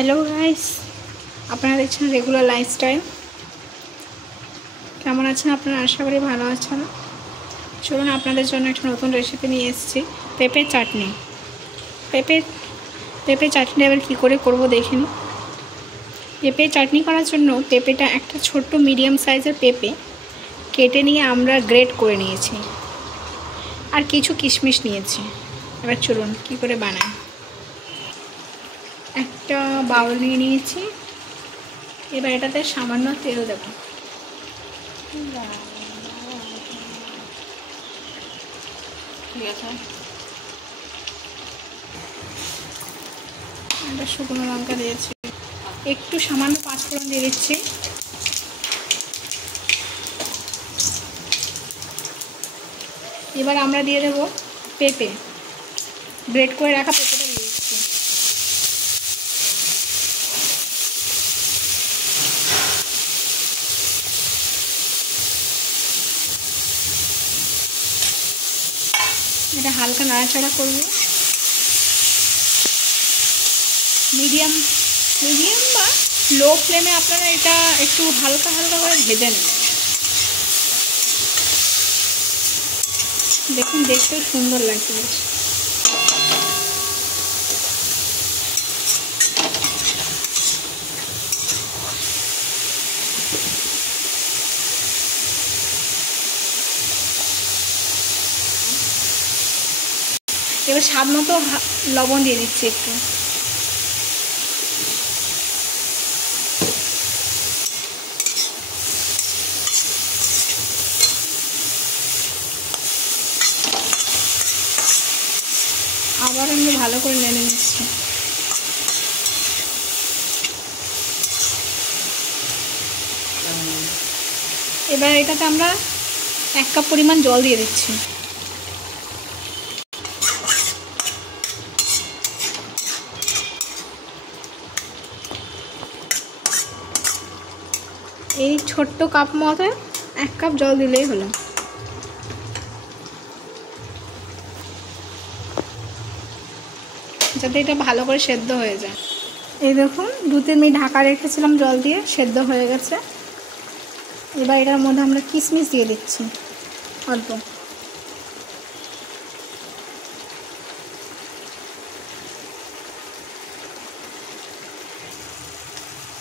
Hello guys, আপনারা দেখছেন regular lifestyle. কেমন আছেন আপনারা? আশা করি ভালো আছেন। চলুন আপনাদের জন্য একটা নতুন রেসিপি নিয়ে এসেছি, পেঁপে চাটনি। পেঁপে চাটনি এবার কী করে করব দেখে নিন। পেঁপে চাটনি করার জন্য পেঁপেটা একটা ছোট্ট মিডিয়াম সাইজের পেঁপে কেটে নিয়ে আমরা গ্রেট করে নিয়েছি, আর কিছু কিশমিশ নিয়েছি। এবার চলুন কী করে বানাই। একটা বাউল নিয়ে নিয়েছি, এবার এটাতে সামান্য তেল দেব। ঠিক আছে, একটা শুকনো লঙ্কা দিয়েছি, একটু সামান্য পাঁচফোড়ন দিয়ে দিচ্ছি। এবার আমরা দিয়ে দেবো পেঁপে, গ্রেট করে রাখা পেঁপেটা দিয়ে দিচ্ছি। এটা হালকা নাড়াচাড়া করব। মিডিয়াম বা লো ফ্লেমে আপনারা এটা একটু হালকা করে ভেজে নেবেন। দেখুন, দেখতেও সুন্দর লাগছে বেশ। এবার স্বাদ মতো লবণ দিয়ে দিচ্ছি একটু। আবার আমি ভালো করে নেড়ে নিচ্ছি। এবার এটাতে আমরা 1 কাপ পরিমাণ জল দিয়ে দিচ্ছি। এই ছোট্ট কাপ মতো 1 কাপ জল দিলেই হলো। যাতে এটা ভালো করে সেদ্ধ হয়ে যায়। এই দেখুন, 2-3 মিনিট ঢাকা রেখেছিলাম জল দিয়ে, সেদ্ধ হয়ে গেছে। এবার এটার মধ্যে আমরা কিশমিশ দিয়ে দিচ্ছি অল্প।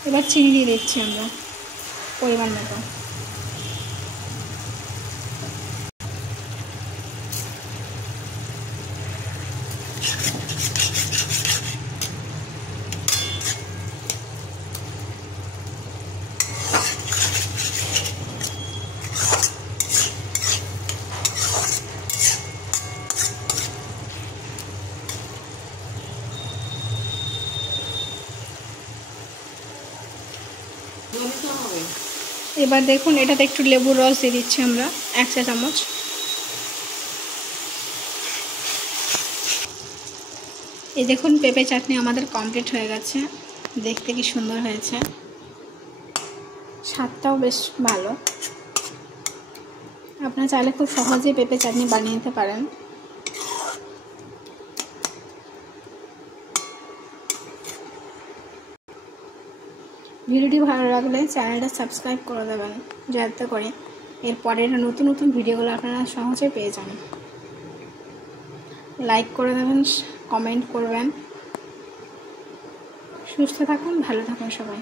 এবার চিনি দিয়ে দিচ্ছি আমরা পরিমাণ মতো। এবার দেখুন, এটাতে একটু লেবুর রস দিয়ে দিচ্ছি আমরা 1 চা চামচ। এই দেখুন, পেঁপে চাটনি আমাদের কমপ্লিট হয়ে গেছে। দেখতে কি সুন্দর হয়েছে, স্বাদটাও বেশ ভালো। আপনারা চাইলে খুব সহজেই পেঁপে চাটনি বানিয়ে নিতে পারেন। ভিডিওটি ভালো লাগলে চ্যানেলটা সাবস্ক্রাইব করে দেবেন, যাতে করে এরপরের নতুন ভিডিওগুলো আপনারা সহজে পেয়ে যান। লাইক করে দেবেন, কমেন্ট করবেন। সুস্থ থাকুন, ভালো থাকুন সবাই।